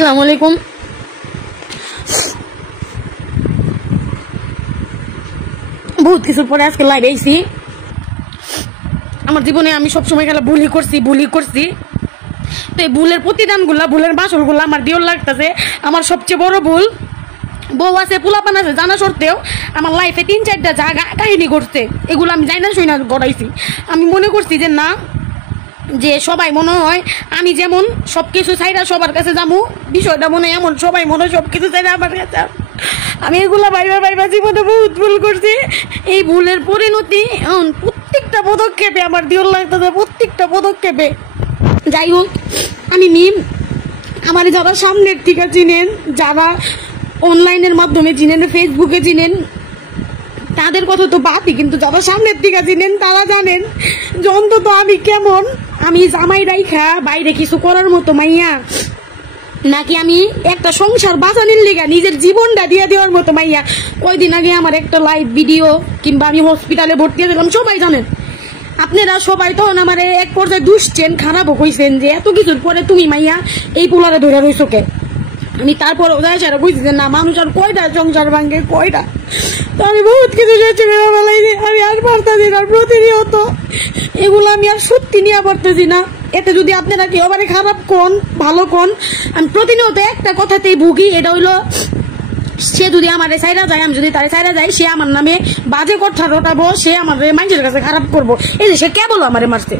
আসসালামু আলাইকুম। বহুত কিছুর পরে আজকে লাইভ আইছি। আমার জীবনে আমি সবসময় গেলে বুলি করছি তো এই ভুলের প্রতিদানগুলা, ভুলের বাসলগুলা আমার দিও লাগতেছে। আমার সবচেয়ে বড় ভুল, বউ আছে, পোলাপান আছে, জানা সত্ত্বেও আমার লাইফে 3-4টা জায়গা কাহিনী ঘটছে। এগুলো আমি জানি না শুই না গড়াইছি। আমি মনে করছি যে না, যে সবাই মনে হয় আমি যেমন সব কিছু চাইরা সবার কাছে যাবো, বিষয়টা মনে হয় এমন সবাই মনে হয় সব কিছু চাইরা আমার কাছে। আমি এগুলা ভাইবা জীবনে বহুত ভুল করছি। এই ভুলের পরিণতি এখন প্রত্যেকটা পদক্ষেপে আমার দিও লাগতেছে, প্রত্যেকটা পদক্ষেপে। যাই হোক, আমি মিম, আমার যারা সামনের থেকে চিনেন, যারা অনলাইনের মাধ্যমে চিনেন, ফেসবুকে চিনেন, তাদের কথা তো বাদই, কিন্তু যারা সামনের দিকে চিনেন তারা জানেন যে অন্তত আমি কেমন। আমি জামাই রাইখা বাইরে কিছু করার মতো মাইয়া, নাকি আমি একটা সংসার বাঁচানোর লিগা নিজের জীবনটা দিয়ে দেওয়ার মতো মাইয়া। কয়দিন আগে আমার একটা লাইভ ভিডিও, কিংবা আমি হসপিটালে ভর্তি হয়েছিলাম, সবাই জানেন। আপনারা সবাই তখন আমার এক পর্যায়ে দুষছেন, খারাপও কইছেন যে এত কিছুর পরে তুমি মাইয়া এই পোলারে ধরে রইছো কে। আমি তারপর ওদের বুঝছি যে না, মানুষ আর কয়টা সংসার ভাঙ্গে, কয়টা। তো আমি বহুত কিছু আমি আর পারতেছি না, প্রতিনিয়ত এগুলো আমি আর সত্যি নিয়ে পারতেছি না। এতে যদি আপনারা কেউ আবার খারাপ কোন ভালো কোন, আমি প্রতিনিয়ত একটা কথাতেই ভুগি, এটা হইলো সে যদি আমার সাইরা যায়, আমি যদি তার সাইরা যাই, সে আমার নামে বাজে কথা রটাবো, সে আমার মানুষের কাছে খারাপ করবো। এই যে সে কেবল আমারে মারছে,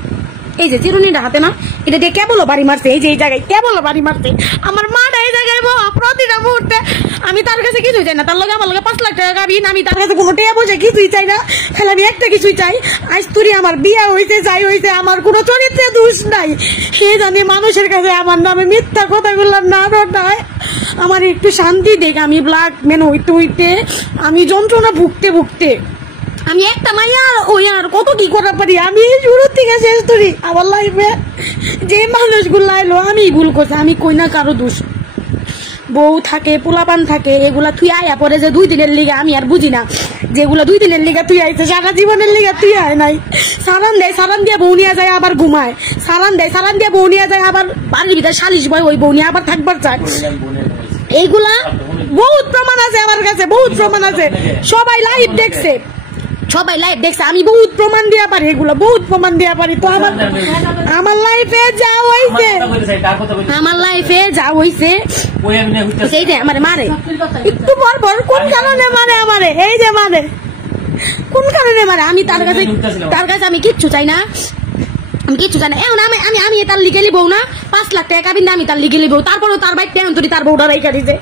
এই যে চিরুনিটা হাতে না, এটা দিয়ে কেবল বাড়ি মারছে, এই যে এই জায়গায় কেবল বাড়ি মারছে। আমার মাটা এই জায়গায় প্রতিটা মুহূর্তে, আমি তার কাছে কিছুই চাই না। তার লগে আমার লগে 5 লাখ টাকা গাবিন, আমি তার কাছে কোনো টেয়া বসে কিছুই চাই না, খালি আমি একটা কিছুই চাই, আজ তুই আমার বিয়া হইতে যাই হইতে আমার কোনো চরিত্রে দোষ নাই, সে জানি মানুষের কাছে আমার নামে মিথ্যা কথাগুলো না রটায়, আমার একটু শান্তি দেখ। আমি ব্ল্যাক মেন হইতে আমি যন্ত্রণা ভুগতে আমি একটা মাইয়া ওই আর কত কি করা পারি। আমি শুরু থেকে শেষ করি আমার লাইফে যে মানুষগুলো এলো, আমি ভুল করছি, আমি কই না কারো দোষ। বউ থাকে, পোলাপান থাকে, এগুলা তুই আয়া পরে যে 2 দিনের লিগা, আমি আর বুঝি না যেগুলা 2 দিনের লিগা তুই আইছে, সারা জীবনের লিগা তুই আয় নাই। সারান দেয়, সারান দিয়ে বউ নিয়ে যায় আবার ঘুমায়, সারান দেয়, সারান দিয়ে বউ নিয়ে যায় আবার বাড়ির ভিতরে সালিশ বয়, ওই বউ নিয়ে আবার থাকবার চায়। এইগুলা বহুত প্রমাণ আছে আমার কাছে, বহুত প্রমাণ আছে, সবাই লাইভ দেখছে, আমি বহুত প্রমাণ দিয়া পারি, এগুলো বহুত প্রমাণ দিয়া পারি। তো আমার লাইফে যা হইছে সেইটা আমার মারে একটু পর কোন কারণে মারে আমারে, এই যে মারে কোন কারণে মারে। আমি তার কাছে আমি কিচ্ছু চাই না, এখন আমি তার লিগে লিবো না, 5 লাখ টাকা কাবিন আমি তার লিগে লিবো। তারপরেও তার বাইক এন্তরি তার বউটা রাইখা দিছে,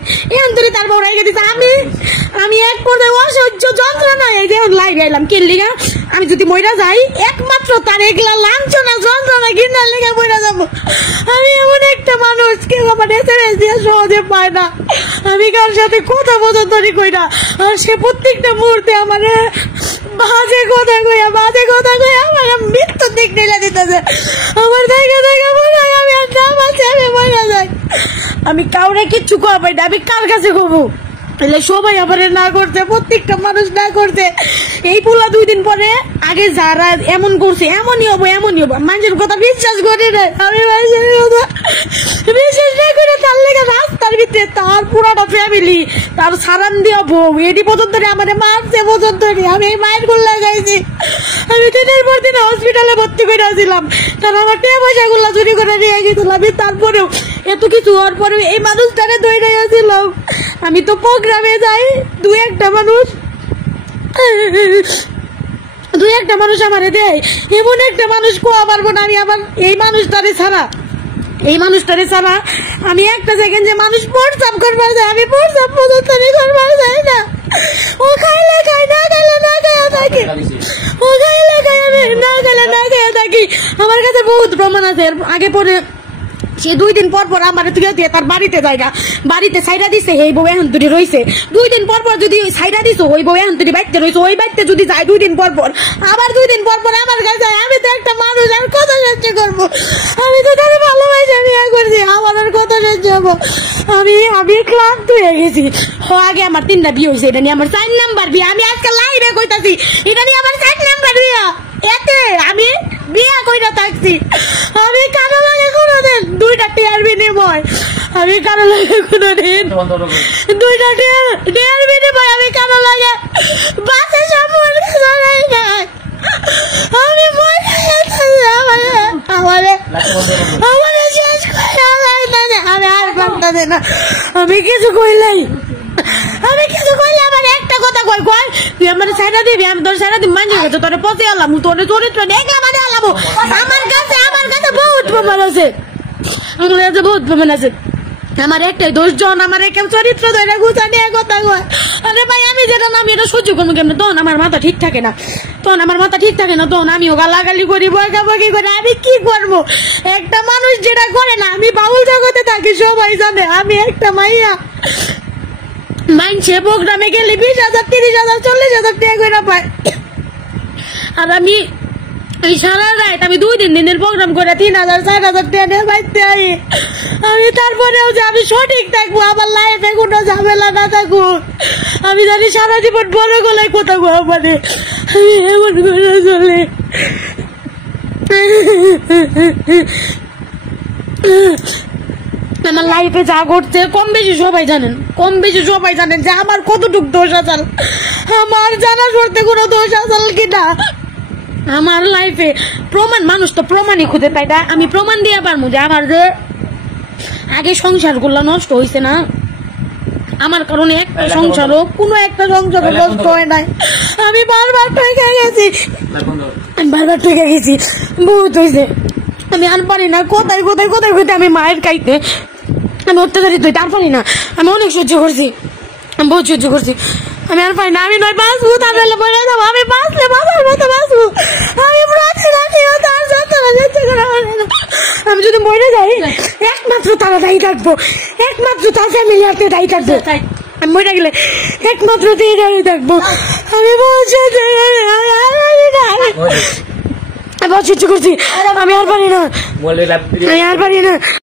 আমি এক পর্যায়ে অসহ্য যন্ত্রণা, এই যে লাইভে এলাম কেন লিগা, আমি যদি মইরা যাই একমাত্র তার এগুলা লাঞ্ছনা যন্ত্রণা ঘৃণার লিগে মইরা যাবো। আমি এমন একটা মানুষ, কেউ আমার SMS দিয়ে সহজে পায় না, আমি কার সাথে কথা পর্যন্ত কই না, আর সে প্রত্যেকটা মুহূর্তে আমার বাজে কথা কইয়া আমার মৃত্যুর দিক ঢেলে দিতেছে। আমার জায়গা মনে হয় আমি আর নাম আছে, আমি মরে যাই। আমি কাউরে কিচ্ছু করবো না, আমি কার কাছে করবো? সবাই আবার না করছে, প্রত্যেকটা মানুষ না করছে। এই পোলা 2 দিন পরে আগে যারা এমন করছে, এমনই হবো মানুষের কথা বিশ্বাস করি না, আমি মানুষের কথা বিশ্বাস না করে তার লেগে রাস্তার ভিতরে তার পুরাটা ফ্যামিলি, তার সারান দিয়া বউ, এটি পর্যন্ত আমার মারছে পর্যন্ত, আমি এই মায়ের গুলো লাগাইছি। আমি দিনের পর দিন হসপিটালে ভর্তি করে আসছিলাম, তারা আমার টাকা পয়সা গুলা চুরি করে নিয়ে গেছিল। আমি তারপরেও এত কিছু হওয়ার পরেও এই মানুষটাকে ধরে আসছিলাম। আমি তো প্রোগ্রামে যাই, 2-1টা মানুষ আমারে দেয়, এমন একটা মানুষ কোয়া পারবো না আমি। আবার এই মানুষটারে ছাড়া আমি একটা সেকেন্ড যে মানুষ প্রস্রাব করবার যায়, আমি প্রস্রাব পর্যন্ত করবার যাই না। ও খাইলে খাই, না খাইলে না খাইয়া থাকি, ও খাইলে খাই, আমি না খাইলে না খাইয়া থাকি। আমার কাছে বহুত প্রমাণ আছে। আগে পরে সে 2 দিন পর আমার তুলে দিয়ে তার বাড়িতে জায়গা, বাড়িতে সাইডা দিছে, এই বউ এখন তুই রয়েছে। 2 দিন পর যদি সাইডা দিছো, ওই বউ এখন তুই বাড়িতে রয়েছে, ওই বাড়িতে যদি যায় 2 দিন পর আবার 2 দিন পর আমার কাছে যায়। আমি তো একটা মানুষ, আর কত সহ্য করবো? আমি তো তার ভালোবাসা বিয়ে করছি, আমার আর কত সহ্য হবো? আমি ক্লান্ত হয়ে গেছি। আগে আমার 3টা বিয়ে হয়েছে, এটা নিয়ে আমার 4 নাম্বার বিয়ে। আমি আজকে লাইভে কইতাছি, এটা নিয়ে আমার 4 নাম্বার বিয়ে। এতে আমি বিয়া কইরা থাকছি, আমি কারো লাগে কোনোদিন 2টা টিয়ার বিনিময় আমি কারো লাগে কোনোদিন 2টা ডেয়ার বিনিময় আমি কারো লাগে বাসে সম্পর্ক জড়াই নাই। আমি মরে গেছি, আমারে শেষ করে আমি আর পারতাছি না। আমি কিছু কইলাই আমার একটা কথা কই তুই আমার সাইডা দিবি, আমি তোর সাইডা দিবি, মানিয়ে গেছে তোর পথে আলাম, তোর চরিত্র দেখলাম মানে আলামো। আমার কাছে বহুত প্রমাণ আছে, আমার কাছে বহুত প্রমাণ আছে। আমার একটাই দোষ, জন আমার একটা চরিত্র ধরে গুছা নিয়ে কথা কয়। আরে ভাই আমি যেটা না আমি এটা সহ্য করবো কেমন? তখন আমার মাথা ঠিক থাকে না, তখন আমিও গালাগালি করি, বকাবকি করি। আমি কি করবো? একটা মানুষ যেটা করে না, আমি বাউল জগতে থাকি, সবাই জানে আমি একটা মাইয়া। মাইনছে প্রোগ্রামে গেলে 20,000 30,000 40,000 টাকা করে পায়, আর আমি এই সারা রাত আমি 2 দিনের প্রোগ্রাম করে 3,000 4,000 টাকা নিয়ে বাইতে আই। আমি তারপরেও যে আমি সঠিক থাকবো, আমার লাইফে কোনো ঝামেলা না থাকুক, আমি জানি সারা জীবন বড় গলায় কথা বলবো, মানে আমি এমন করে চলে। আমার লাইফে যা ঘটছে কম বেশি সবাই জানেন যে আমার কতটুক দোষ আছে। আমার জানা সরতে কোনো দোষ আছে কিনা আমার লাইফে প্রমাণ, মানুষ তো প্রমাণই খুঁজে পাই না। আমি প্রমাণ দিয়ে পারবো যে আমার যে আগে সংসার গুলা নষ্ট হয়েছে না, আমার কারণে একটা সংসারও কোনো একটা সংসার নষ্ট হয় নাই। আমি বারবার ঠকে গেছি, বহুত হয়েছে। আমি আর পারি না, কোথায় আমি মায়ের কাইতে আমি অত্যাচারিত হইতে আর পারি না। আমি অনেক সহ্য করছি, আমি বহুত সহ্য করছি, আমি আর পারি না। আমি নয় বাঁচবো, তাহলে মরে যাবো। আমি বাঁচলে বাঁচার মতো বাঁচবো। আমি যদি মরে যাই একমাত্র তারা দায়ী থাকবো, একমাত্র তার ফ্যামিলি হাতে দায়ী থাকবো। আমি মরে গেলে একমাত্র দায়ী থাকবো। আমি বহুত সহ্য করছি, আমি আর পারি না।